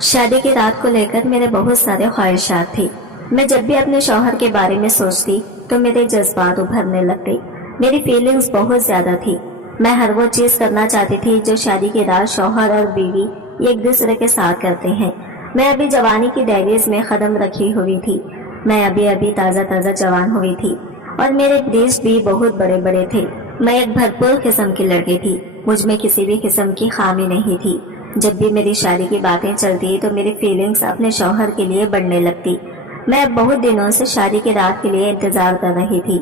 शादी की रात को लेकर मेरे बहुत सारे ख्वाहिशात थी। मैं जब भी अपने शौहर के बारे में सोचती तो मेरे जज्बात उभरने लगते। मेरी फीलिंग्स बहुत ज्यादा थी। मैं हर वो चीज करना चाहती थी जो शादी की रात शौहर और बीवी एक दूसरे के साथ करते हैं। मैं अभी जवानी की दहलीज में कदम रखी हुई थी। मैं अभी अभी ताज़ा ताज़ा जवान हुई थी और मेरे ब्रेस्ट भी बहुत बड़े बड़े थे। मैं एक भरपूर किस्म की लड़की थी। मुझ में किसी भी किस्म की खामी नहीं थी। जब भी मेरी शादी की बातें चलती तो मेरी फीलिंग्स अपने शौहर के लिए बढ़ने लगती। मैं अब बहुत दिनों से शादी की रात के लिए इंतजार कर रही थी।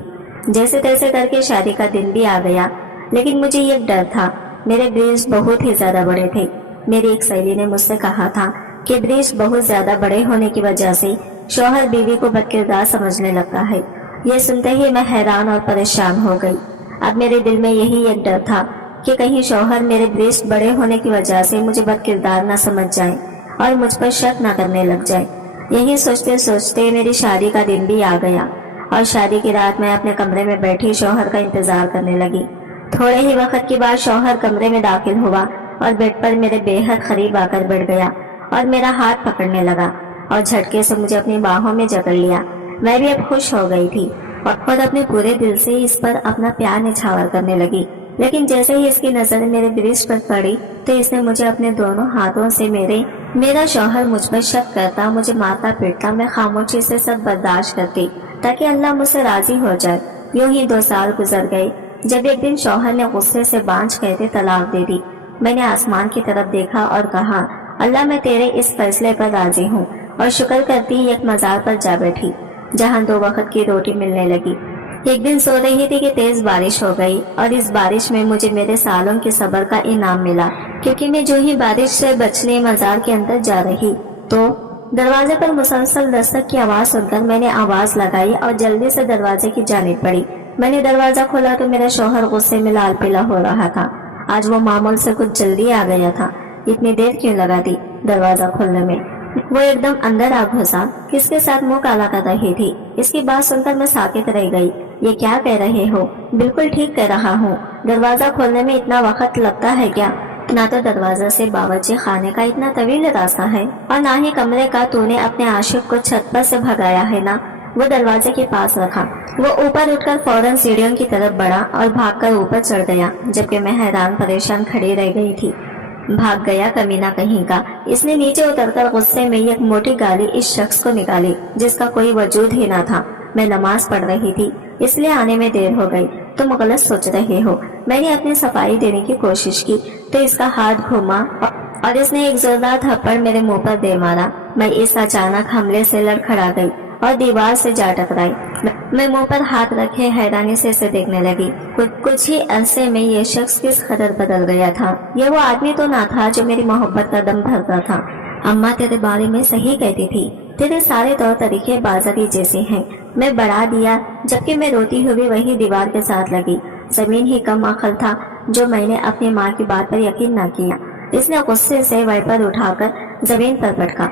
जैसे तैसे करके शादी का दिन भी आ गया, लेकिन मुझे ये डर था। मेरे ब्रेस्ट बहुत ही ज्यादा बड़े थे। मेरी एक सहेली ने मुझसे कहा था कि ब्रेस्ट बहुत ज्यादा बड़े होने की वजह से शौहर बीवी को बदकिरदार समझने लगता है। ये सुनते ही मैं हैरान और परेशान हो गई। अब मेरे दिल में यही एक डर था कि कहीं शौहर मेरे ब्रेस्ट बड़े होने की वजह से मुझे बदकिरदार न समझ जाए और मुझ पर शक न करने लग जाए। यही सोचते सोचते मेरी शादी का दिन भी आ गया और शादी की रात मैं अपने कमरे में बैठी शौहर का इंतजार करने लगी। थोड़े ही वक्त के बाद शौहर कमरे में दाखिल हुआ और बेड पर मेरे बेहद करीब आकर बैठ गया और मेरा हाथ पकड़ने लगा और झटके से मुझे अपनी बाहों में जकड़ लिया। मैं भी अब खुश हो गई थी और अपने पूरे दिल से इस पर अपना प्यार निछावर करने लगी। लेकिन जैसे ही इसकी नजर मेरे ब्रेस्ट पर पड़ी तो इसने मुझे अपने दोनों हाथों से मेरा शौहर मुझ पर शक करता, मुझे मारता पीटता, मैं खामोशी से सब बर्दाश्त करती ताकि अल्लाह मुझसे राजी हो जाए। यूं ही 2 साल गुजर गए जब एक दिन शौहर ने गुस्से से बांझ कहते तलाक दे दी। मैंने आसमान की तरफ देखा और कहा, अल्लाह मैं तेरे इस फैसले पर राजी हूँ, और शुक्र करती एक मजार पर जा बैठी जहाँ 2 वक्त की रोटी मिलने लगी। एक दिन सो रही थी कि तेज बारिश हो गई और इस बारिश में मुझे मेरे सालों के सब्र का इनाम मिला, क्योंकि मैं जो ही बारिश से बचने मजार के अंदर जा रही तो दरवाजे पर मुसलसल दस्तक की आवाज सुनकर मैंने आवाज लगाई और जल्दी से दरवाजे की जानिब बढ़ी। मैंने दरवाजा खोला तो मेरा शौहर गुस्से में लाल पीला हो रहा था। आज वो मामूल से कुछ जल्दी आ गया था। इतनी देर क्यों लगा दी दरवाजा खोलने में? वो एकदम अंदर आ घुसा, किसके साथ मुंह काला कर रही थी। इसकी बात सुनकर मैं साकित रह गई। ये क्या कह रहे हो? बिल्कुल ठीक कह रहा हूँ। दरवाजा खोलने में इतना वक्त लगता है क्या? ना तो दरवाजा से बावर्ची खाने का इतना तवील रास्ता है और ना ही कमरे का तूने अपने आशिक को छत पर से भगाया है ना। वो दरवाजे के पास रखा। वो ऊपर उठकर फौरन सीढ़ियों की तरफ बढ़ा और भागकर ऊपर चढ़ गया, जबकि मैं हैरान परेशान खड़ी रह गई थी। भाग गया कमीना कहीं का। इसने नीचे उतरकर गुस्से में एक मोटी गाली इस शख्स को निकाली जिसका कोई वजूद ही ना था। मैं नमाज पढ़ रही थी, इसलिए आने में देर हो गई। तुम गलत सोच रहे हो। मैंने अपनी सफाई देने की कोशिश की तो इसका हाथ घूमा और इसने एक जोरदार थप्पड़ मेरे मुंह पर दे मारा। मैं इस अचानक हमले से लड़खड़ा गई और दीवार से जा टकराई। मैं मुंह पर हाथ रखे हैरानी से इसे देखने लगी। कुछ ही अरसे में ये शख्स किस कदर बदल गया था। ये वो आदमी तो ना था जो मेरी मोहब्बत का दम भरता था। अम्मा तेरे बारे में सही कहती थी, तेरे सारे तौर तरीके बाजारी जैसे हैं। मैं बढ़ा दिया, जबकि मैं रोती हुई वही दीवार के साथ लगी। जमीन ही कम अकल था जो मैंने अपनी माँ की बात पर यकीन न किया। इसने गुस्से से वाइपर उठाकर जमीन पर पटका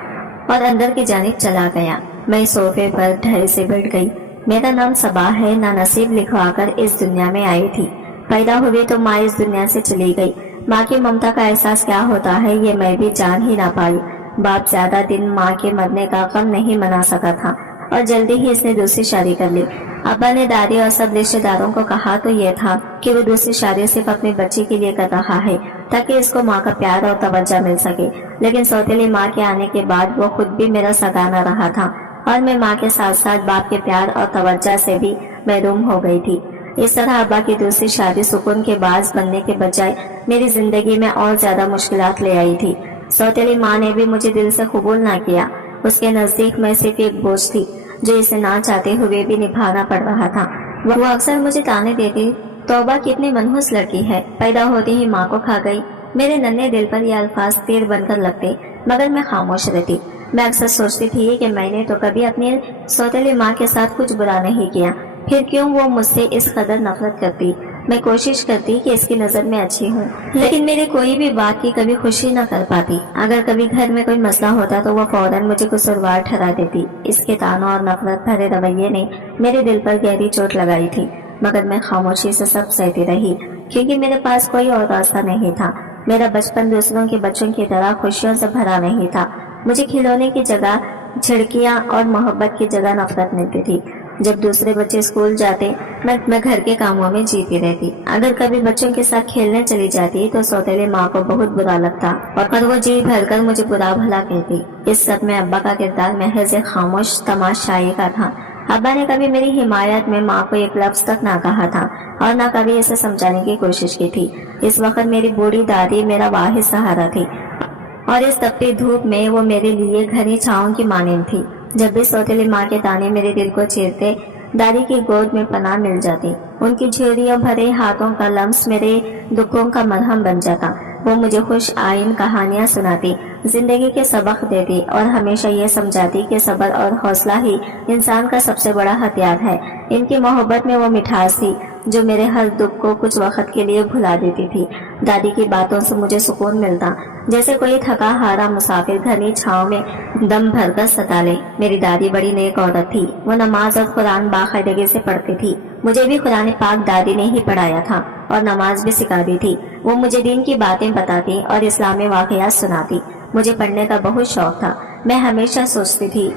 और अंदर की जानिब चला गया। मैं सोफे पर ढेर से बैठ गई। मेरा नाम सबा है, ना नसीब लिखवाकर इस दुनिया में आई थी। पैदा हुई तो माँ इस दुनिया से चली गई। माँ की ममता का एहसास क्या होता है ये मैं भी जान ही ना पाई। बाप ज्यादा दिन माँ के मरने का गम नहीं मना सका था और जल्दी ही इसने दूसरी शादी कर ली। अब्बा ने दादी और सब रिश्तेदारों को कहा तो ये था कि वो दूसरी शादी सिर्फ अपने बच्चे के लिए कर रहा है ताकि इसको माँ का प्यार और तवज्जो मिल सके। लेकिन सौतेली माँ के आने के बाद वो खुद भी मेरा सगाना रहा था और मैं माँ के साथ साथ बाप के प्यार और तवज्जो से भी महरूम हो गई थी। इस तरह अब्बा की दूसरी शादी सुकून के बाज बनने के बजाय मेरी जिंदगी में और ज्यादा मुश्किलात ले आई थी। सौतेली माँ ने भी मुझे दिल से कबूल ना किया। उसके नजदीक मैं सिर्फ एक बोझ थी जो इसे ना चाहते हुए भी निभाना पड़ रहा था। वो अक्सर मुझे ताने देती, तौबा कितनी मनहूस लड़की है, पैदा होते ही माँ को खा गई। मेरे नन्हे दिल पर ये अल्फाज तीर बनकर लगते, मगर मैं खामोश रहती। मैं अक्सर सोचती थी कि मैंने तो कभी अपनी सौतेली माँ के साथ कुछ बुरा नहीं किया, फिर क्यों वो मुझसे इस कदर नफरत करती। मैं कोशिश करती कि इसकी नज़र में अच्छी हूँ, लेकिन मेरी कोई भी बात की कभी खुशी न कर पाती। अगर कभी घर में कोई मसला होता तो वो फौरन मुझे कसूरवार ठहरा देती। इसके तानों और नफरत भरे रवैये ने मेरे दिल पर गहरी चोट लगाई थी, मगर मैं खामोशी से सब सहती रही क्योंकि मेरे पास कोई और रास्ता नहीं था। मेरा बचपन दूसरों के बच्चों की तरह खुशियों से भरा नहीं था। मुझे खिलौने की जगह झिड़कियाँ और मोहब्बत की जगह नफरत मिलती थी। जब दूसरे बच्चे स्कूल जाते मैं घर के कामों में जीती रहती। अगर कभी बच्चों के साथ खेलने चली जाती तो सौतेली माँ को बहुत बुरा लगता और वो जी भरकर मुझे बुरा भला कहती। इस सब में अब्बा का किरदार महज एक खामोश तमाशाई का था। अब्बा ने कभी मेरी हिमायत में माँ को एक लफ्ज तक ना कहा था और ना कभी इसे समझाने की कोशिश की थी। इस वक्त मेरी बूढ़ी दादी मेरा वाहिद सहारा थी और इस तपती धूप में वो मेरे लिए घनी छाँव की मानिंद थी। जब भी सौतेली माँ के ताने मेरे दिल को चीरते, दादी की गोद में पनाह मिल जाती। उनकी झुर्रियों भरे हाथों का लम्स मेरे दुखों का मरहम बन जाता। वो मुझे खुश आइन कहानियाँ सुनाती, जिंदगी के सबक देती और हमेशा ये समझाती कि सब्र और हौसला ही इंसान का सबसे बड़ा हथियार है। इनकी मोहब्बत में वो मिठास थी जो मेरे हर दुख को कुछ वक्त के लिए भुला देती थी। दादी की बातों से मुझे सुकून मिलता, जैसे कोई थका हारा मुसाफिर घनी छाँव में दम भरकर सता ले। मेरी दादी बड़ी नेक औरत थी। वो नमाज और कुरान बाकायदगी से पढ़ती थी। मुझे भी कुरान पाक दादी ने ही पढ़ाया था और नमाज भी सिखा दी थी। वो मुझे दीन की बातें बताती और इस्लामी वाक़यात सुनाती। मुझे पढ़ने का बहुत शौक था। मैं हमेशा सोचती थी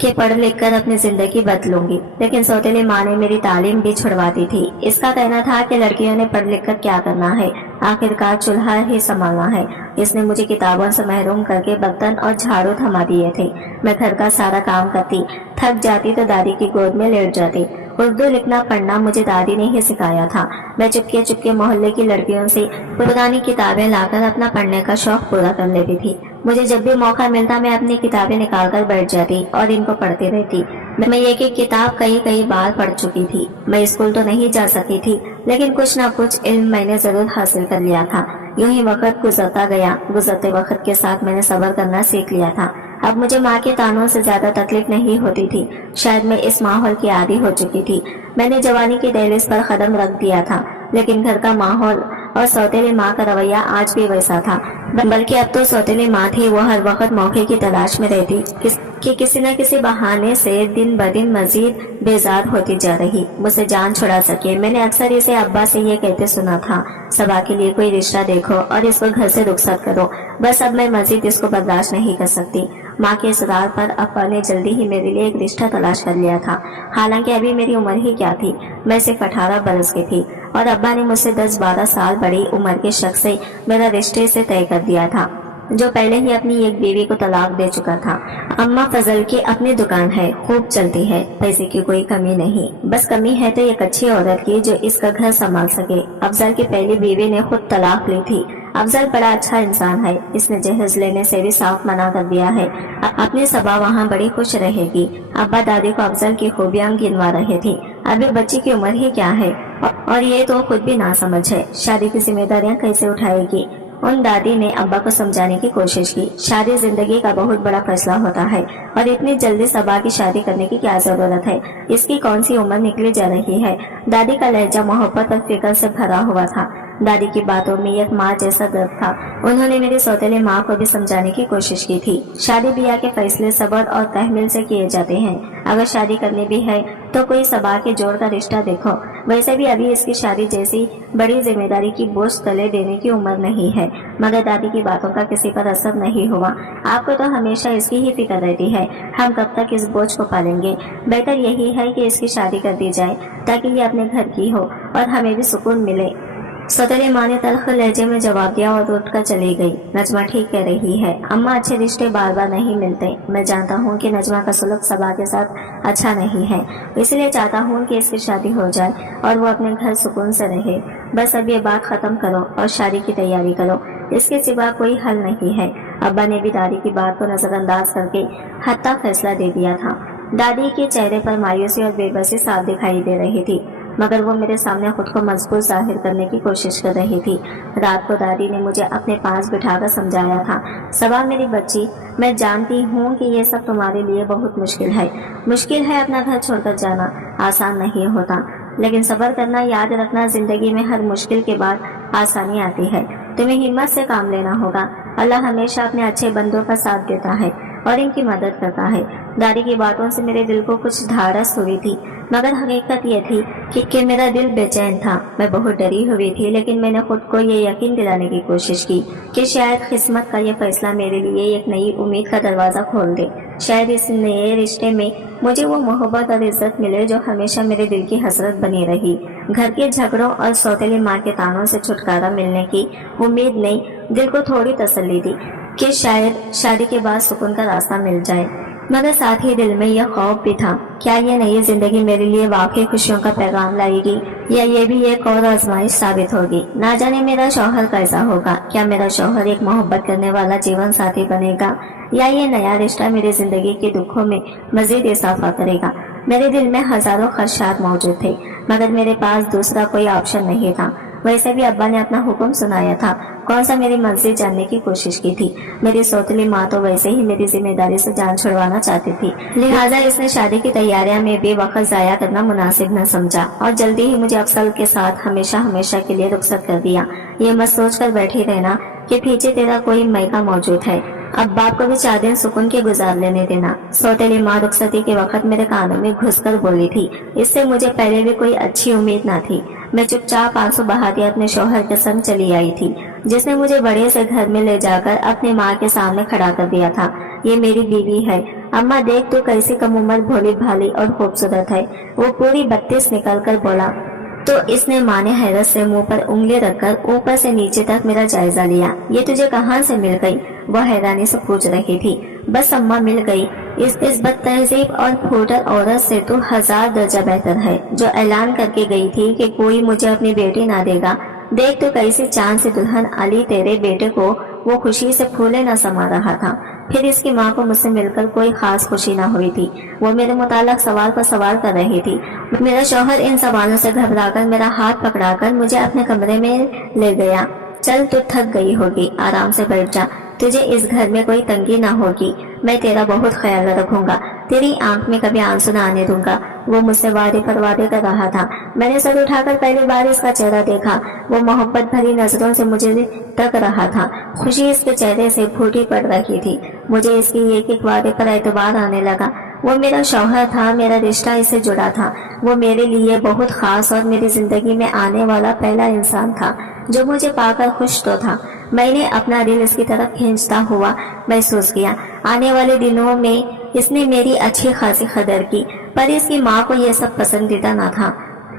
कि पढ़ लिख कर अपनी जिंदगी बदलूंगी, लेकिन सौतेली माँ ने मेरी तालीम भी छुड़वा दी थी। इसका कहना था कि लड़कियों ने पढ़ लिख कर क्या करना है, आखिरकार चूल्हा ही संभालना है। इसने मुझे किताबों से महरूम करके बर्तन और झाड़ू थमा दिए थे। मैं घर का सारा काम करती, थक जाती तो दादी की गोद में लेट जाती। उर्दू लिखना पढ़ना मुझे दादी ने ही सिखाया था। मैं चुपके चुपके मोहल्ले की लड़कियों से पुरानी किताबें लाकर अपना पढ़ने का शौक पूरा कर लेती थी। मुझे जब भी मौका मिलता मैं अपनी किताबें निकाल कर बैठ जाती और इनको पढ़ती रहती। मैं एक एक किताब कई बार पढ़ चुकी थी। मैं स्कूल तो नहीं जा सकी थी, लेकिन कुछ न कुछ इल्म मैंने जरूर हासिल कर लिया था। यूं ही वक्त गुजरता गया। गुजरते वक्त के साथ मैंने सब्र करना सीख लिया था। अब मुझे माँ के तानों से ज्यादा तकलीफ नहीं होती थी। शायद मैं इस माहौल की आदी हो चुकी थी। मैंने जवानी की दहलीज पर कदम रख दिया था, लेकिन घर का माहौल और सौतेली माँ का रवैया आज भी वैसा था। बल्कि अब तो सौतेली माँ थी, वो हर वक्त मौके की तलाश में रहती कि किसी न किसी बहाने से दिन ब दिन मजीद बेजार होती जा रही, मुझसे जान छुड़ा सके। मैंने अक्सर इसे अब्बा से ये कहते सुना था, सबा के लिए कोई रिश्ता देखो और इसको घर से रुखसत करो। बस अब मैं मजीद इसको बर्दाश्त नहीं कर सकती। माँ के इसरार पर अब्बा ने जल्दी ही मेरे लिए एक रिश्ता तलाश कर लिया था। हालांकि अभी मेरी उम्र ही क्या थी, मैं सिर्फ 18 बरस की थी और अब्बा ने मुझसे 10-12 साल बड़ी उम्र के शख्स से मेरा रिश्ते से तय कर दिया था, जो पहले ही अपनी एक बीवी को तलाक दे चुका था। अम्मा फजल की अपनी दुकान है, खूब चलती है, पैसे की कोई कमी नहीं। बस कमी है तो एक अच्छी औरत की जो इसका घर संभाल सके। अफजल की पहली बीवी ने खुद तलाक ली थी। अफजल बड़ा अच्छा इंसान है, इसने जहेज लेने से भी साफ मना कर दिया है। अपनी सबा वहाँ बड़ी खुश रहेगी। अब्बा दादी को अफजल की खूबियाँ गिनवा रहे थे। अभी बच्ची की उम्र ही क्या है और ये तो खुद भी ना समझ है, शादी की जिम्मेदारियाँ कैसे उठाएगी। उन दादी ने अब्बा को समझाने की कोशिश की, शादी जिंदगी का बहुत बड़ा फैसला होता है और इतनी जल्दी सबा की शादी करने की क्या जरूरत है, इसकी कौन सी उम्र निकली जा रही है। दादी का लहजा मोहब्बत और फिक्र से भरा हुआ था। दादी की बातों में एक माँ जैसा दर्द था। उन्होंने मेरी सौतेली माँ को भी समझाने की कोशिश की थी। शादी ब्याह के फैसले सब्र और तहमील से किए जाते हैं। अगर शादी करनी भी है तो कोई सबा के जोड़ का रिश्ता देखो। वैसे भी अभी इसकी शादी जैसी बड़ी जिम्मेदारी की बोझ तले देने की उम्र नहीं है। मगर दादी की बातों का किसी पर असर नहीं हुआ। आपको तो हमेशा इसकी ही फिक्र रहती है, हम कब तक इस बोझ को पालेंगे। बेहतर यही है कि इसकी शादी कर दी जाए ताकि ये अपने घर की हो और हमें भी सुकून मिले। सौतेली माँ ने तल्ख लहजे में जवाब दिया और उठकर चली गई। नजमा ठीक कह रही है, अम्मा अच्छे रिश्ते बार बार नहीं मिलते। मैं जानता हूँ कि नजमा का सुलूक सबा के साथ अच्छा नहीं है, इसलिए चाहता हूँ कि इसकी शादी हो जाए और वो अपने घर सुकून से रहे। बस अब ये बात खत्म करो और शादी की तैयारी करो, इसके सिवा कोई हल नहीं है। अब्बा ने भी दादी की बात को नजरअंदाज करके हत्ता फैसला दे दिया था। दादी के चेहरे पर मायूसी और बेबसी साफ दिखाई दे रही थी, मगर वो मेरे सामने खुद को मजबूत जाहिर करने की कोशिश कर रही थी। रात को दादी ने मुझे अपने पास बिठाकर समझाया था, सबा मेरी बच्ची, मैं जानती हूँ कि ये सब तुम्हारे लिए बहुत मुश्किल है अपना घर छोड़कर जाना आसान नहीं होता, लेकिन सब्र करना, याद रखना जिंदगी में हर मुश्किल के बाद आसानी आती है। तुम्हें हिम्मत से काम लेना होगा। अल्लाह हमेशा अपने अच्छे बंदों का साथ देता है और इनकी मदद करता है। दादी की बातों से मेरे दिल को कुछ धारस हुई थी। मगर हकीकत ये थी कि मेरा दिल बेचैन था। मैं बहुत डरी हुई थी, लेकिन मैंने खुद को ये यकीन दिलाने की कोशिश की कि शायद किस्मत का ये फैसला मेरे लिए एक नई उम्मीद का दरवाज़ा खोल दे। शायद इस नए रिश्ते में मुझे वो मोहब्बत और इज्जत मिले जो हमेशा मेरे दिल की हसरत बनी रही। घर के झगड़ों और सौतेली माँ के तानों से छुटकारा मिलने की उम्मीद ने दिल को थोड़ी तसल्ली दी कि शायद शादी के बाद सुकून का रास्ता मिल जाए, मगर साथ ही दिल में यह खौफ भी था, क्या ये नई जिंदगी मेरे लिए वाकई खुशियों का पैगाम लाएगी या ये भी एक और आजमाइश साबित होगी। ना जाने मेरा शौहर कैसा होगा, क्या मेरा शौहर एक मोहब्बत करने वाला जीवन साथी बनेगा या ये नया रिश्ता मेरी जिंदगी के दुखों में मजीद इजाफा करेगा। मेरे दिल में हजारों खदशात मौजूद थे, मगर मेरे पास दूसरा कोई ऑप्शन नहीं था। वैसे भी अब्बा ने अपना हुक्म सुनाया था, कौन सा मेरी मर्जी जानने की कोशिश की थी। मेरी सौतेली माँ तो वैसे ही मेरी जिम्मेदारी से जान छुड़वाना चाहती थी, लिहाजा इसने शादी की तैयारियां में भी वक्त जाया करना मुनासिब न समझा और जल्दी ही मुझे अफसल के साथ हमेशा हमेशा के लिए रुखसत कर दिया। ये मत सोच कर बैठी रहना कि पीछे तेरा कोई मैका मौजूद है, अब बाप को भी 4 दिन सुकून के गुजार लेने देना। सौतेली माँ रुखसती के वक्त मेरे कानों में घुसकर बोली थी। इससे मुझे पहले भी कोई अच्छी उम्मीद न थी। मैं चुपचाप आंसू बहाती अपने शौहर के संग चली आई थी, जिसने मुझे बड़े से घर में ले जाकर अपनी माँ के सामने खड़ा कर दिया था। ये मेरी बीवी है, अम्मा देख तू कैसी कम उम्र भोली भाली और खूबसूरत है। वो पूरी 32 निकल कर बोला तो इसने माँ ने हैरत से मुंह पर उंगली रखकर ऊपर से नीचे तक मेरा जायजा लिया। ये तुझे कहाँ से मिल गई? वह हैरानी से पूछ रही थी। बस अम्मा मिल गई। इस बदतहजीब और फूटर औरत से तो 1000 दर्जा बेहतर है, जो ऐलान करके गई थी कि कोई मुझे अपनी बेटी ना देगा। देख तो कैसी चांद से दुल्हन अली तेरे बेटे को वो खुशी से फूले न समा रहा था। फिर इसकी माँ को मुझसे मिलकर कोई खास खुशी न हुई थी। वो मेरे मुताल्लिक सवाल पर सवाल कर रही थी। मेरा शौहर इन सवालों से घबराकर मेरा हाथ पकड़ाकर मुझे अपने कमरे में ले गया। चल तू थक गई होगी, आराम से बैठ जा, तुझे इस घर में कोई तंगी ना होगी। मैं तेरा बहुत ख्याल रखूंगा, तेरी आंख में कभी आंसू न आने दूंगा। वो मुझसे वादे पर वादे कर रहा था। मैंने सर उठाकर पहली बार इसका चेहरा देखा। वो मोहब्बत भरी नजरों से मुझे तक रहा था। खुशी इसके चेहरे से फूटी पड़ रही थी। मुझे इसके एक एक वादे पर एतबार आने लगा। वो मेरा शौहर था, मेरा रिश्ता इससे जुड़ा था। वो मेरे लिए बहुत खास और मेरी जिंदगी में आने वाला पहला इंसान था जो मुझे पाकर खुश तो था। मैंने अपना दिल इसकी तरफ खींचता हुआ महसूस किया। आने वाले दिनों में इसने मेरी अच्छी खासी कदर की, पर इसकी माँ को यह सब पसंदीदा न था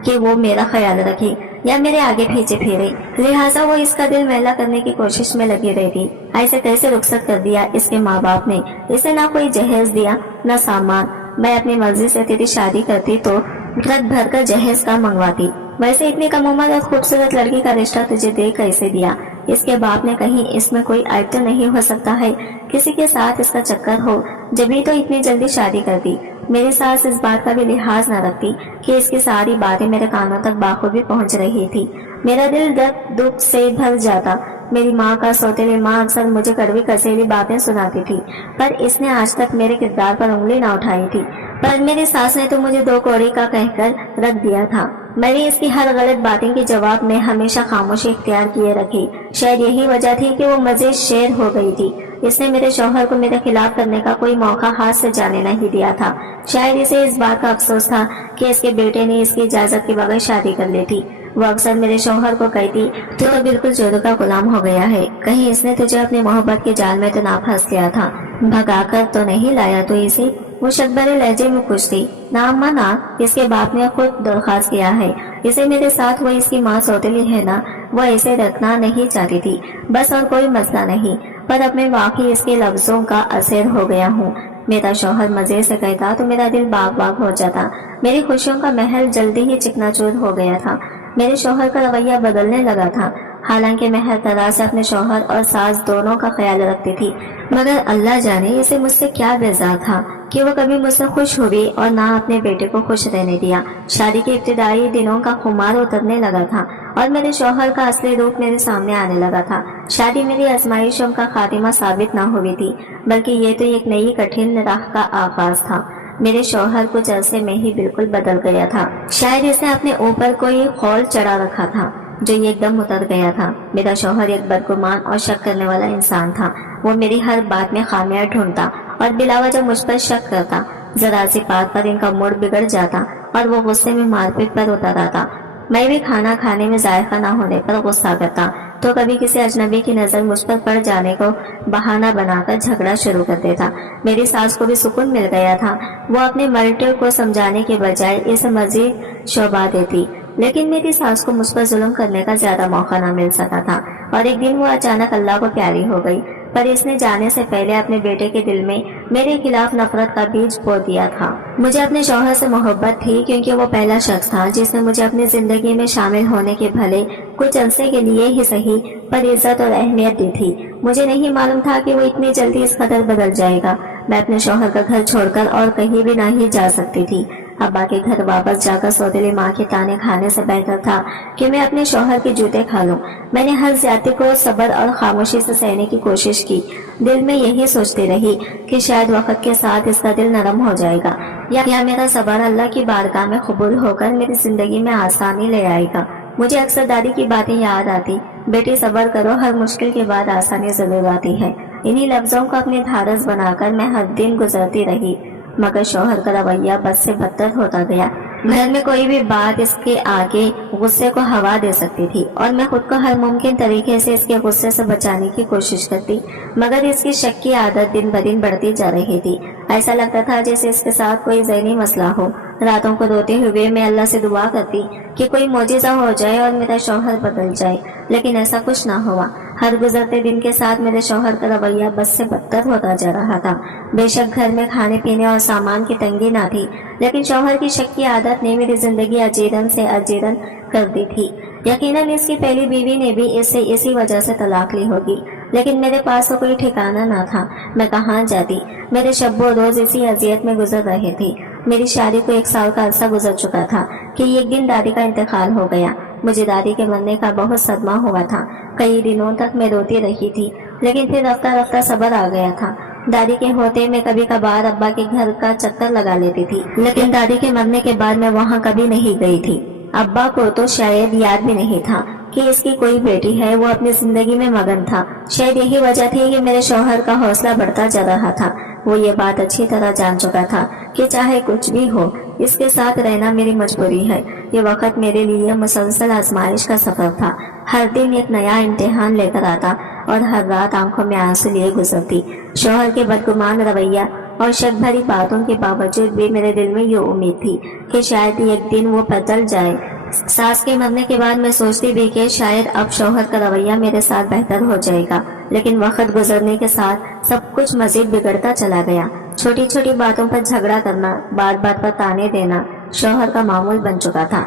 कि वो मेरा ख्याल रखे या मेरे आगे पीछे फेरे। लिहाजा वो इसका दिल मैला करने की कोशिश में लगी रहती। ऐसे कैसे रुखसत कर दिया इसके माँ बाप ने। इसे ना कोई जहेज दिया न सामान। मैं अपनी मर्जी से तेरी शादी करती तो ट्रक भर कर जहेज का मंगवाती। वैसे इतनी कम उम्र और खूबसूरत लड़की का रिश्ता तुझे दे कैसे दिया? इसके बाप ने कहीं इसमें कोई ऐब तो नहीं हो सकता है? किसी के साथ इसका चक्कर हो, जब तो इतनी जल्दी शादी कर दी। मेरी सास इस बात का भी लिहाज न रखती कि इसकी सारी बातें मेरे कानों तक बाखूबी पहुंच रही थी। मेरा दिल दर्द दुख से भर जाता। मेरी माँ का सौतेली माँ अक्सर मुझे कड़वी कसेली बातें सुनाती थी, पर इसने आज तक मेरे किरदार पर उंगली न उठाई थी। पर मेरी सास ने तो मुझे 2 कौड़ी का कहकर रख दिया था। मैंने इसकी हर गलत बातें के जवाब में हमेशा खामोशी इख्तियार किए रखी। शायद यही वजह थी कि वो मजीद शेर हो गई थी। इसने मेरे शौहर को मेरे खिलाफ करने का कोई मौका हाथ से जाने नहीं दिया था। शायद इसे इस बात का अफसोस था कि इसके बेटे ने इसकी इजाजत के बगैर शादी कर ली थी। वो अक्सर मेरे शौहर को कहती, तू तो बिल्कुल जोरू का गुलाम हो गया है, कहीं इसने तुझे अपनी मोहब्बत के जाल में तो ना फंस गया था, भगाकर तो नहीं लाया तो इसे। वो शक्बरे लहजे में पूछती, ना अम्मा ना, इसके बाप ने खुद दरख्वास्त किया है इसे मेरे साथ। वो इसकी माँ सौतेली है ना, वो इसे रखना नहीं चाहती थी, बस और कोई मसला नहीं। पर अब मैं वाकई इसके लफ्जों का असर हो गया हूँ। मेरा शौहर मजे से कहता तो मेरा दिल बाग बाग हो जाता। मेरी खुशियों का महल जल्दी ही चिकनाचूर हो गया था। मेरे शौहर का रवैया बदलने लगा था। हालांकि मैं हर तरह से अपने शौहर और सास दोनों का ख्याल रखती थी, मगर अल्लाह जाने इसे मुझसे क्या बेजार था कि वो कभी मुझसे खुश हुई और ना अपने बेटे को खुश रहने दिया। शादी के इब्तिदाई दिनों का खुमार उतरने लगा था और मेरे शौहर का असली रूप मेरे सामने आने लगा था। शादी मेरी आजमाइशों का खातिमा साबित न हुई थी, बल्कि ये तो एक नई कठिन राह का आगाज था। मेरे शौहर कुछ अरसे में ही बिल्कुल बदल गया था। शायद इसने अपने ऊपर कोई खौल चढ़ा रखा था जो एकदम उतर गया था। मेरा शौहर एक बदगुमान और शक करने वाला इंसान था। वो मेरी हर बात में खामियां ढूंढता और बिलावजह मुझ पर शक करता। जरा सी बात पर इनका मूड बिगड़ जाता और वो गुस्से में मारपीट पर उतर आता। मैं भी खाना खाने में जायका ना होने पर गुस्सा करता तो कभी किसी अजनबी की नजर मुझ पर पड़ जाने को बहाना बनाकर झगड़ा शुरू कर देता। मेरी सास को भी सुकून मिल गया था। वो अपने मर्टिव को समझाने के बजाय इसे मजीद शोभा देती, लेकिन मेरी सास को मुझ पर जुल्म करने का ज्यादा मौका न मिल सका था। और एक दिन वो अचानक अल्लाह को प्यारी हो गई, पर इसने जाने से पहले अपने बेटे के दिल में मेरे खिलाफ नफरत का बीज बो दिया था। मुझे अपने शौहर से मोहब्बत थी क्योंकि वो पहला शख्स था जिसने मुझे अपनी जिंदगी में शामिल होने के भले कुछ अरसे के लिए ही सही पर इज्जत और अहमियत दी थी। मुझे नहीं मालूम था कि वो इतनी जल्दी इस कदर बदल जाएगा। मैं अपने शौहर का घर छोड़कर और कहीं भी नहीं जा सकती थी। अब्बा के घर वापस जाकर सौतेली माँ के ताने खाने से बेहतर था कि मैं अपने शौहर के जूते खा लूं। मैंने हर ज्यादती को सब्र और खामोशी से सहने की कोशिश की। दिल में यही सोचती रही कि शायद वक्त के साथ इसका दिल नरम हो जाएगा या मेरा सब्र अल्लाह की बारगाह में कबूल होकर मेरी जिंदगी में आसानी ले आएगा। मुझे अक्सर दादी की बातें याद आती, बेटी सब्र करो, हर मुश्किल के बाद आसानी जरूर आती है। इन्हीं लफ्जों को अपने धारस बनाकर मैं हर दिन गुजरती रही, मगर शौहर का रवैया बद से बदतर होता गया। घर में कोई भी बात इसके आगे गुस्से को हवा दे सकती थी और मैं खुद को हर मुमकिन तरीके से इसके गुस्से से बचाने की कोशिश करती, मगर इसकी शक की आदत दिन ब दिन बढ़ती जा रही थी। ऐसा लगता था जैसे इसके साथ कोई ज़हनी मसला हो। रातों को रोते हुए मैं अल्लाह से दुआ करती कि कोई मोजिज़ा हो जाए और मेरा शौहर बदल जाए, लेकिन ऐसा कुछ ना हुआ। हर गुजरते दिन के साथ मेरे शौहर का रवैया बद से बदतर होता जा रहा था। बेशक घर में खाने पीने और सामान की तंगी ना थी, लेकिन शौहर की शक की आदत ने मेरी जिंदगी अजीरन से अजीरन कर दी थी। यकीनन इसकी पहली बीवी ने भी इससे इसी वजह से तलाक ली होगी, लेकिन मेरे पास तो कोई ठिकाना ना था। मैं कहाँ जाती? मेरे शब्बो रोज इसी अजियत में गुजर रहे थे। मेरी शादी को 1 साल का अरसा गुजर चुका था कि एक दिन दादी का इंतकाल हो गया। मुझे दादी के मरने का बहुत सदमा हुआ था। कई दिनों तक मैं रोती रही थी, लेकिन फिर रफ्ता रफ्ता सब्र आ गया था। दादी के होते मैं कभी कभार अब्बा के घर का चक्कर लगा लेती थी, लेकिन दादी के मरने के बाद मैं वहाँ कभी नहीं गई थी। अब्बा को तो शायद याद भी नहीं था कि इसकी कोई बेटी है। वो अपनी जिंदगी में मगन था। शायद यही वजह थी कि मेरे शौहर का हौसला बढ़ता जा रहा था। वो ये बात अच्छी तरह जान चुका था कि चाहे कुछ भी हो, इसके साथ रहना मेरी मजबूरी है। ये वक्त मेरे लिए मुसलसल आजमाइश का सफर था। हर दिन एक नया इम्तिहान लेकर आता और हर रात आंखों में आंसू लिए गुजरती। शौहर के बदगुमान रवैया और शक भरी बातों के बावजूद भी मेरे दिल में ये उम्मीद थी कि शायद एक दिन वो बदल जाए। सास के मरने के बाद मैं सोचती भी कि शायद अब शौहर का रवैया मेरे साथ बेहतर हो जाएगा, लेकिन वक्त गुजरने के साथ सब कुछ मजीद बिगड़ता चला गया। छोटी छोटी बातों पर झगड़ा करना, बात बात पर ताने देना शौहर का मामूल बन चुका था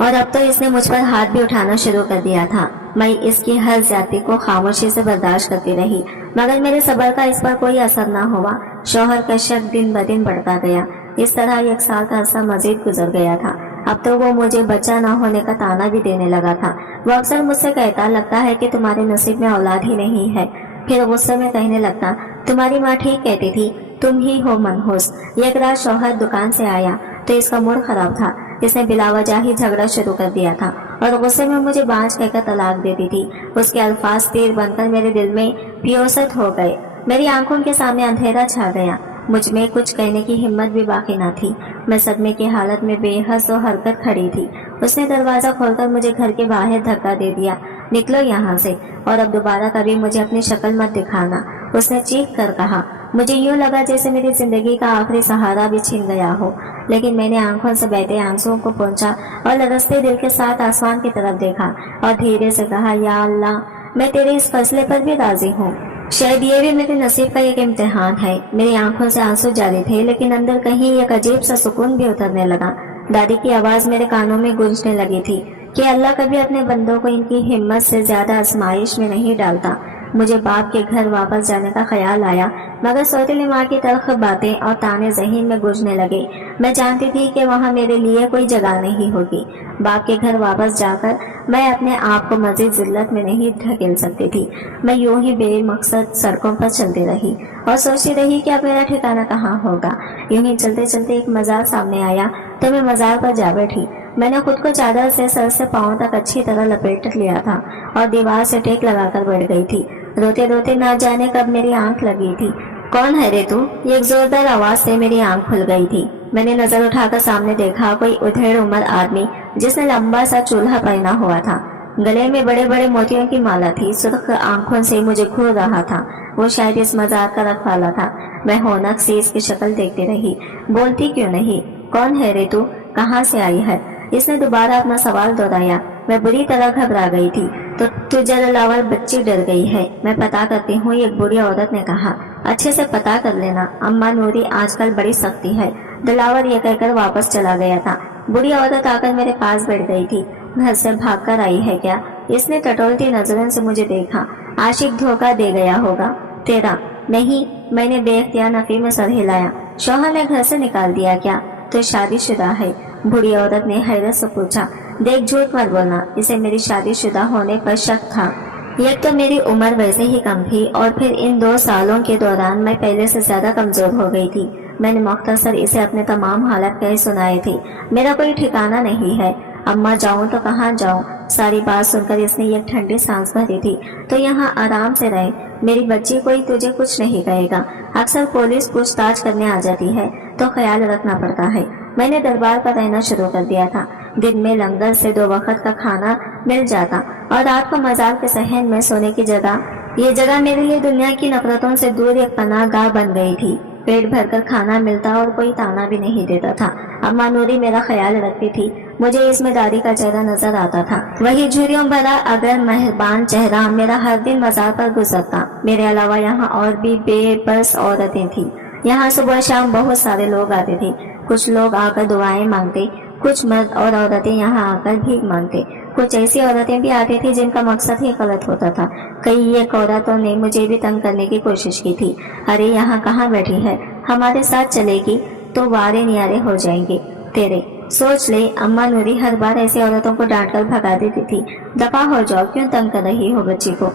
और अब तो इसने मुझ पर हाथ भी उठाना शुरू कर दिया था। मैं इसकी हर ज्यादती को खामोशी से बर्दाश्त करती रही, मगर मेरे सब्र का इस पर कोई असर न हुआ। शौहर का शक दिन ब दिन बढ़ता गया। इस तरह 1 साल का अरसा मजीद गुजर गया था। अब तो वो मुझे बच्चा न होने का ताना भी देने लगा था। वो अक्सर मुझसे कहता, लगता है कि तुम्हारे नसीब में औलाद ही नहीं है। फिर गुस्से में कहने लगता, तुम्हारी माँ ठीक कहती थी, तुम ही हो मनहूस। एक रात शौहर दुकान से आया तो इसका मूड खराब था। इसने बिलावजह ही झगड़ा शुरू कर दिया था और गुस्से में मुझे बांझ कहकर तलाक देती थी। उसके अल्फाज तीर बनकर मेरे दिल में पियोसत हो गए। मेरी आंखों के सामने अंधेरा छा गया। मुझ में कुछ कहने की हिम्मत भी बाकी न थी। मैं सदमे की हालत में बेहस और हरकत खड़ी थी। उसने दरवाजा खोलकर मुझे घर के बाहर धक्का दे दिया, निकलो यहाँ से और अब दोबारा कभी मुझे अपनी शक्ल मत दिखाना। उसने चीख कर कहा। मुझे यूँ लगा जैसे मेरी जिंदगी का आखिरी सहारा भी छिन गया हो, लेकिन मैंने आंखों से बहते आंसुओं को पोंछा और लरसते दिल के साथ आसमान की तरफ देखा और धीरे से कहा, या अल्लाह, मैं तेरे इस फैसले पर भी राजी हूँ। शायद ये भी मेरे नसीब का एक इम्तिहान है। मेरी आंखों से आंसू जारी थे, लेकिन अंदर कहीं एक अजीब सा सुकून भी उतरने लगा। दादी की आवाज मेरे कानों में गूंजने लगी थी कि अल्लाह कभी अपने बंदों को इनकी हिम्मत से ज्यादा आजमाइश में नहीं डालता। मुझे बाप के घर वापस जाने का ख्याल आया, मगर सौतेली माँ की तल्ख बातें और ताने ज़हीन में गूंजने लगे। मैं जानती थी कि वहाँ मेरे लिए कोई जगह नहीं होगी। बाप के घर वापस जाकर मैं अपने आप को मजीद जिल्लत में नहीं ढकेल सकती थी। मैं यूं ही बेमकसद सड़कों पर चलती रही और सोचती रही कि अब मेरा ठिकाना कहाँ होगा। यूं ही चलते चलते एक मज़ार सामने आया तो मैं मज़ार पर जा बैठी। मैंने खुद को चादर से सर से पाँव तक अच्छी तरह लपेट लिया था और दीवार से टेक लगाकर बैठ गई थी। रोते रोते ना जाने कब मेरी आंख लगी थी। कौन है रे तू? एक जोरदार आवाज से मेरी आंख खुल गई थी। मैंने नजर उठाकर सामने देखा, कोई उधेड़ उम्र आदमी जिसने लंबा सा चूल्हा पहना हुआ था, गले में बड़े बड़े मोतियों की माला थी, सुर्ख आंखों से मुझे घूर रहा था। वो शायद इस मजार का रखवाला था। मैं होनक से इसकी शक्ल देखती रही। बोलती क्यों नहीं? कौन है रे तू? कहाँ से आई है? इसने दोबारा अपना सवाल दोहराया। मैं बुरी तरह घबरा गई थी। तो तू जलावर बच्ची डर गई है। मैं पता करती हूँ, एक बूढ़ी औरत ने कहा। अच्छे से पता कर लेना, अम्मा नूरी आजकल बड़ी सख्ती है। दिलावर ये कहकर वापस चला गया था। बूढ़ी औरत आकर मेरे पास बैठ गई थी। घर से भागकर आई है क्या? इसने टटोलती नजरों से मुझे देखा। आशिक धोखा दे गया होगा तेरा। नहीं, मैंने बेख्तियार नफी में सर हिलाया। शौहर ने घर से निकाल दिया क्या? तो शादीशुदा है? बूढ़ी औरत ने हैरत से पूछा। देख, झूठ मत बोलना, इसे मेरी शादीशुदा होने पर शक था। एक तो मेरी उम्र वैसे ही कम थी और फिर इन 2 सालों के दौरान मैं पहले से ज्यादा कमजोर हो गई थी। मैंने मुख्तसर इसे अपने तमाम हालत कहे सुनाए थे। मेरा कोई ठिकाना नहीं है। अम्मा जाऊं तो कहाँ जाऊं? सारी बात सुनकर इसने एक ठंडी सांस भरी थी। तो यहाँ आराम से रहे, मेरी बच्ची, कोई तुझे कुछ नहीं कहेगा। अक्सर पुलिस पूछताछ करने आ जाती है तो ख्याल रखना पड़ता है। मैंने दरबार पर रहना शुरू कर दिया था। दिन में लंगर से 2 वक्त का खाना मिल जाता और रात को मजार के सहन में सोने की जगह। ये जगह मेरे लिए दुनिया की नफरतों से दूर एक पनाहगाह बन गई थी। पेट भरकर खाना मिलता और कोई ताना भी नहीं देता था। अम्मा नूरी मेरा ख्याल रखती थी। मुझे इसमें दादी का चेहरा नजर आता था, वही झुर्रियों भरा अगर मेहरबान चेहरा मेरा हर दिन मजार पर गुजरता। मेरे अलावा यहाँ और भी बेबस औरतें थी। यहाँ सुबह शाम बहुत सारे लोग आते थे। कुछ लोग आकर दुआएं मांगते, कुछ मर्द और औरतें यहाँ आकर भीख मांगते। कुछ ऐसी औरतें भी आती थी जिनका मकसद ही गलत होता था। कई एक औरतों ने मुझे भी तंग करने की कोशिश की थी। अरे यहाँ कहाँ बैठी है? हमारे साथ चलेगी तो वारे नियारे हो जाएंगे तेरे। सोच ले, अम्मा नूरी हर बार ऐसी औरतों को डांटकर भगा देती थी। दफा हो जाओ, क्यों तंग कर रही हो बच्ची को?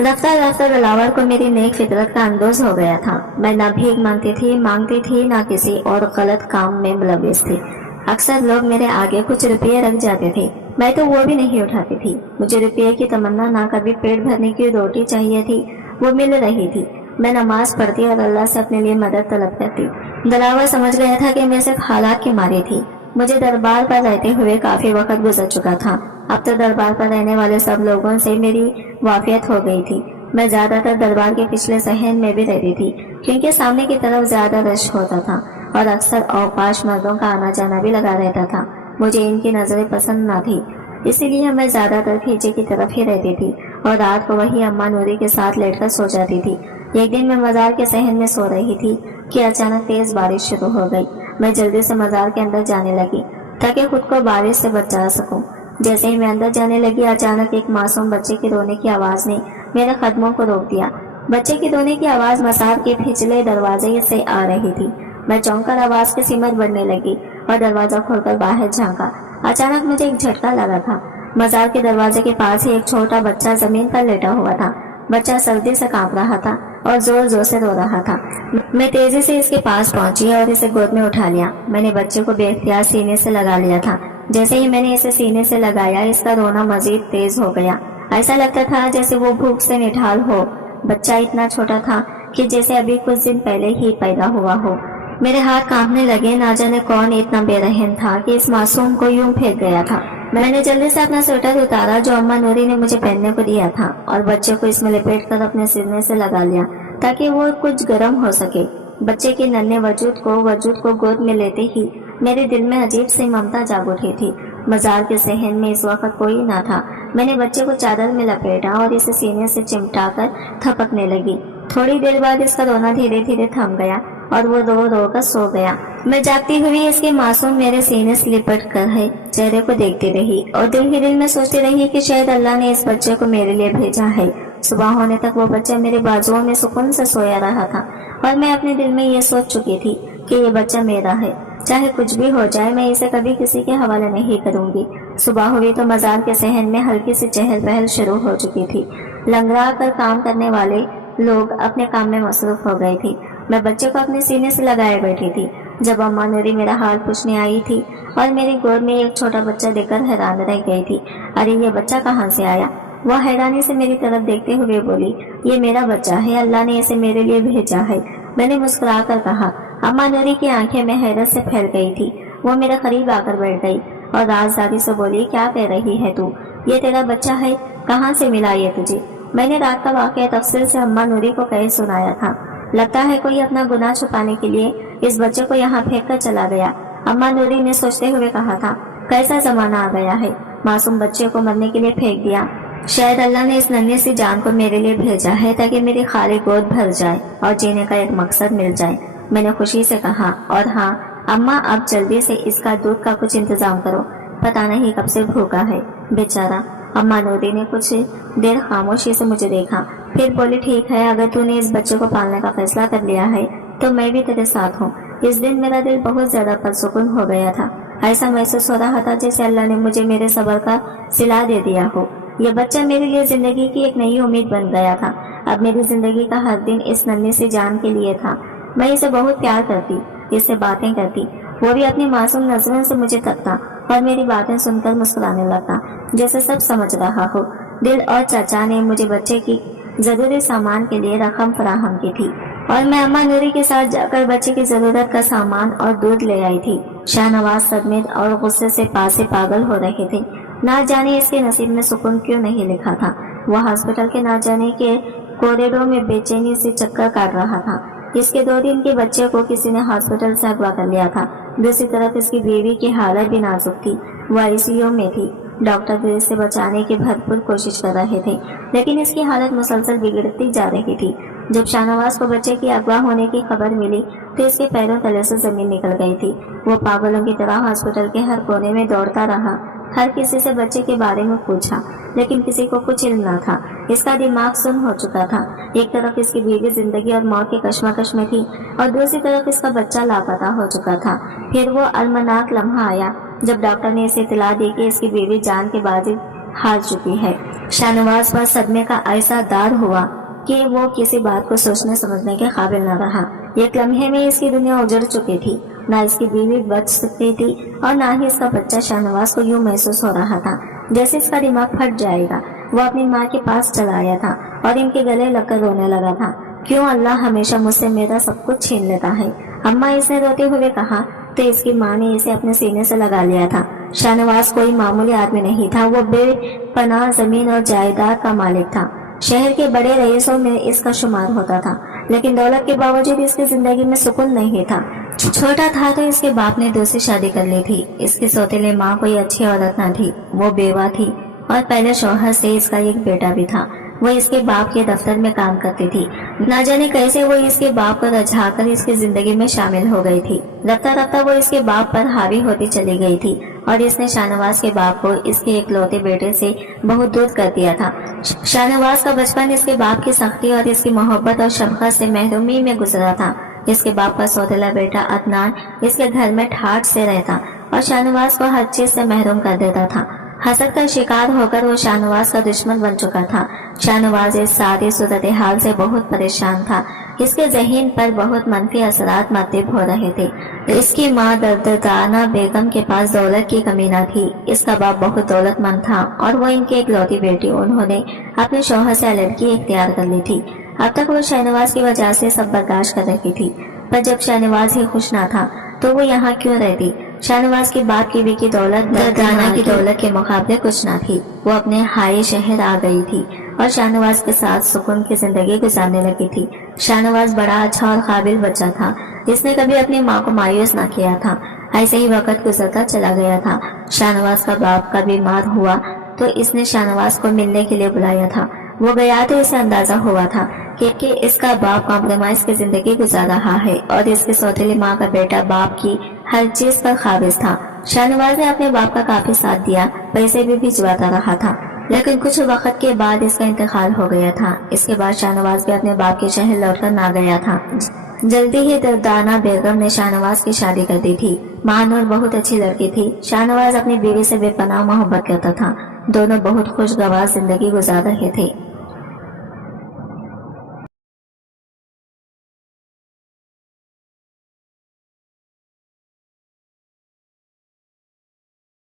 रफ्ता रफ्ता दिलावर को मेरी नेक फितरत का अंदाज हो गया था। मैं ना भीख मांगती थी ना किसी और गलत काम में मुलविस थी। अक्सर लोग मेरे आगे कुछ रुपये रख जाते थे, मैं तो वो भी नहीं उठाती थी। मुझे रुपये की तमन्ना ना, कभी पेट भरने की रोटी चाहिए थी, वो मिल रही थी। मैं नमाज पढ़ती और अल्लाह से अपने लिए मदद तलब करती। दिलावर समझ गया था कि मैं सिर्फ हालात की मारी थी। मुझे दरबार पर रहते हुए काफी वक्त गुजर चुका था। अब तो दरबार पर रहने वाले सब लोगों से मेरी वाफियत हो गई थी। मैं ज्यादातर दरबार के पिछले सहन में भी रहती थी, क्योंकि सामने की तरफ ज्यादा रश होता था और अक्सर औपाश मर्दों का आना जाना भी लगा रहता था। मुझे इनकी नजरें पसंद न थी, इसीलिए मैं ज्यादातर खींचे की तरफ ही रहती थी और रात को वही अम्मा नूरी के साथ लेटकर सो जाती थी। एक दिन मैं मजार के सहन में सो रही थी कि अचानक तेज बारिश शुरू हो गई। मैं जल्दी से मजार के अंदर जाने लगी ताकि खुद को बारिश से बचा सकूं। जैसे ही मैं अंदर जाने लगी, अचानक एक मासूम बच्चे की रोने की आवाज ने मेरे कदमों को रोक दिया। बच्चे की रोने की आवाज मजार के पिछले दरवाजे से आ रही थी। मैं चौंककर आवाज की सिमत बढ़ने लगी और दरवाजा खोलकर बाहर झांका। अचानक मुझे एक झटका लगा था। मजार के दरवाजे के पास ही एक छोटा बच्चा जमीन पर लेटा हुआ था। बच्चा सर्दी से कांप रहा था और जोर जोर से रो रहा था। मैं तेजी से इसके पास पहुंची और इसे गोद में उठा लिया। मैंने बच्चे को बेख्तियार सीने से लगा लिया था। जैसे ही मैंने इसे सीने से लगाया, इसका रोना मजीद तेज हो गया। ऐसा लगता था जैसे वो भूख से निढाल हो। बच्चा इतना छोटा था कि जैसे अभी कुछ दिन पहले ही पैदा हुआ हो। मेरे हाथ कांपने लगे। ना जाने कौन इतना बेरहम था कि इस मासूम को यूं फेंक गया था। मैंने जल्दी से अपना स्वेटर उतारा जो अम्मा नूरी ने मुझे पहनने को दिया था और बच्चे को इसमें लपेट कर अपने सीने से लगा लिया ताकि वो कुछ गर्म हो सके। बच्चे के नन्हे वजूद को गोद में लेते ही मेरे दिल में अजीब सी ममता जाग उठी थी। मजार के सहन में इस वक्त कोई ना था। मैंने बच्चे को चादर में लपेटा और इसे सीने से चिमटा कर थपकने लगी। थोड़ी देर बाद इसका रोना धीरे धीरे थम गया और वो रो रो कर सो गया। मैं जागती हुई इसके मासूम मेरे सीने से लिपट कर है चेहरे को देखती रही और दिल ही दिल में सोचती रही कि शायद अल्लाह ने इस बच्चे को मेरे लिए भेजा है। सुबह होने तक वो बच्चा मेरे बाजुओं में सुकून से सोया रहा था और मैं अपने दिल में ये सोच चुकी थी कि ये बच्चा मेरा है। चाहे कुछ भी हो जाए, मैं इसे कभी किसी के हवाले नहीं करूंगी। सुबह हुई तो मजार के सहन में हल्की सी चहल पहल शुरू हो चुकी थी। लंगड़ा कर काम करने वाले लोग अपने काम में मसरूफ हो गए थे। मैं बच्चे को अपने सीने से लगाए बैठी थी जब अम्मा नूरी मेरा हाल पूछने आई थी और मेरी गोद में एक छोटा बच्चा देखकर हैरान रह गई थी। अरे ये बच्चा कहाँ से आया? वह हैरानी से मेरी तरफ देखते हुए बोली, ये मेरा बच्चा है, अल्लाह ने इसे मेरे लिए भेजा है। मैंने मुस्कुरा कर कहा, अम्मा नूरी की आंखें में हैरत से फैल गई थी। वो मेरे करीब आकर बैठ गई और राजदारी से बोली, क्या कह रही है तू? ये तेरा बच्चा है? कहाँ से मिला ये तुझे? मैंने रात का वाकया तफसील से अम्मा नूरी को कह सुनाया था। लगता है कोई अपना गुनाह छुपाने के लिए इस बच्चे को यहाँ फेंक कर चला गया। अम्मा नूरी ने सोचते हुए कहा था, कैसा जमाना आ गया है, मासूम बच्चे को मरने के लिए फेंक दिया। शायद अल्लाह ने इस नन्ही सी जान को मेरे लिए भेजा है ताकि मेरी खाली गोद भर जाए और जीने का एक मकसद मिल जाए। मैंने खुशी से कहा, और हाँ अम्मा, अब जल्दी से इसका दूध का कुछ इंतजाम करो, पता नहीं कब से भूखा है बेचारा। अम्मा नूरी ने कुछ देर खामोशी से मुझे देखा, फिर बोली, ठीक है, अगर तूने इस बच्चे को पालने का फैसला कर लिया है तो मैं भी तेरे साथ हूँ। इस दिन मेरा दिल बहुत ज्यादा पुरसुकून हो गया था। ऐसा महसूस हो रहा था जैसे अल्लाह ने मुझे मेरे सब्र का सिला दे दिया हो। यह बच्चा मेरे लिए जिंदगी की एक नई उम्मीद बन गया था। अब मेरी जिंदगी का हर दिन इस नन्ही सी जान के लिए था। मैं इसे बहुत प्यार करती, इससे बातें करती, वो भी अपनी मासूम नजरों से मुझे तकता और मेरी बातें सुनकर मुस्कुराने लगता जैसे सब समझ रहा हो। दिल और चाचा ने मुझे बच्चे की जरूरी सामान के लिए रकम फराहम की थी और मैं अम्मा नूरी के साथ जाकर बच्चे की जरूरत का सामान और दूध ले आई थी। शाहनवाज सदमे और गुस्से से पासे पागल हो रहे थे। ना जाने इसके नसीब में सुकून क्यों नहीं लिखा था। वह हॉस्पिटल के ना जाने के कॉरिडोर में बेचैनी से चक्कर काट रहा था। इसके 2 दिन के बच्चे को किसी ने हॉस्पिटल से अगवा कर लिया था। दूसरी तरफ इसकी बीवी की हालत भी नाजुक थी, वह आईसीयू में थी। डॉक्टर भी इसे बचाने की भरपूर कोशिश कर रहे थे, लेकिन इसकी हालत मुसलसल बिगड़ती जा रही थी। जब शाहनवाज को बच्चे की अगवा होने की खबर मिली तो इसके पैरों तले से जमीन निकल गई थी। वो पागलों की तरह हॉस्पिटल के हर कोने में दौड़ता रहा। हर किसी से बच्चे के बारे में पूछा, लेकिन किसी को कुछ इल्म न था। इसका दिमाग सुन्न हो चुका था। एक तरफ इसकी बीवी जिंदगी और मौत के कश्मकश में थी और दूसरी तरफ इसका बच्चा लापता हो चुका था। फिर वो अलमनाक लम्हा आया जब डॉक्टर ने इसे इतला दी कि इसकी बीवी जान की बाजी हार चुकी है। शाहनवाज पर सदमे का ऐसा दार हुआ कि वो किसी बात को सोचने समझने के काबिल न रहा। एक लम्हे में इसकी दुनिया उजड़ चुकी थी। ना इसकी बीवी बच सकती थी और ना ही इसका बच्चा। शाहनवाज को यूं महसूस हो रहा था जैसे इसका दिमाग फट जाएगा। वो अपनी माँ के पास चला आया था और इनके गले लगकर रोने लगा था। क्यों अल्लाह हमेशा मुझसे मेरा सब कुछ छीन लेता है? अम्मा, इसने रोते हुए कहा तो इसकी माँ ने इसे अपने सीने से लगा लिया था। शाहनवाज कोई मामूली आदमी नहीं था। वो बेपनाह जमीन और जायदाद का मालिक था। शहर के बड़े रईसों में इसका शुमार होता था, लेकिन दौलत के बावजूद इसकी जिंदगी में सुकून नहीं था। छोटा था तो इसके बाप ने दूसरी शादी कर ली थी। इसकी सौतेली माँ कोई अच्छी औरत न थी, वो बेवा थी और पहले शौहर से इसका एक बेटा भी था। वो इसके बाप के दफ्तर में काम करती थी। न जाने कैसे वो इसके बाप को रझाकर इसकी जिंदगी में शामिल हो गई थी। रफ्ता रफ्ता वो इसके बाप पर हावी होती चली गई थी और इसने शाहनवाज के बाप को इसके इकलौते बेटे से बहुत दूर कर दिया था। शाहनवाज का बचपन इसके बाप की सख्ती और इसकी मोहब्बत और शफकत से महरूमी में गुजरा था। इसके बाप का सौतेला बेटा अदनान इसके घर में ठाठ से रहता और शाहनवाज को हर चीज से महरूम कर देता था। हसद का शिकार होकर वो शाहनवाज का दुश्मन बन चुका था। शाहनवाज इस सारी सूरत हाल से बहुत परेशान था। इसके ज़हन पर बहुत मनफी असरात मर्तब हो रहे थे। इसकी माँ दर्दाना बेगम के पास दौलत की कमी न थी। इसका बाप बहुत दौलतमंद था और वो इनकी इकलौती बेटी। उन्होंने अपने शौहर से अलग इख्तियार कर ली थी। अब तक वो शाहनवाज की वजह से सब बर्दाश्त कर रही थी, पर जब शाहनवाज ही खुश न था तो वो यहाँ क्यों रहती? शाहनवाज के बाप की भी की दौलत दर्दाना की दौलत के मुकाबले कुछ न थी। वो अपने हाई शहर आ गई थी और शाहनवाज के साथ सुकून की जिंदगी गुजारने लगी थी। शाहनवाज बड़ा अच्छा और काबिल बच्चा था। इसने कभी अपनी माँ को मायूस न किया था। ऐसे ही वक्त गुजरता चला गया था। शाहनवाज का बाप का बीमार हुआ तो इसने शाहनवाज को मिलने के लिए बुलाया था। वो गया तो इसे अंदाजा हुआ था कि इसका बाप कॉम्प्रोमाइज की जिंदगी गुजार रहा है और इसकी सौतेली माँ का बेटा बाप की हर चीज पर काबिज था। शाहनवाज ने अपने बाप का काफी साथ दिया, पैसे भी भिजवाता रहा था, लेकिन कुछ वक्त के बाद इसका इंतकाल हो गया था। इसके बाद शाहनवाज भी अपने बाप के शहर लौटकर ना गया था। जल्दी ही दर्दाना बेगम ने शाहनवाज की शादी कर दी थी। महानूर बहुत अच्छी लड़की थी। शाहनवाज अपनी बीवी से बेपनाह मोहब्बत करता था। दोनों बहुत खुशगवार जिंदगी गुजार रहे थे।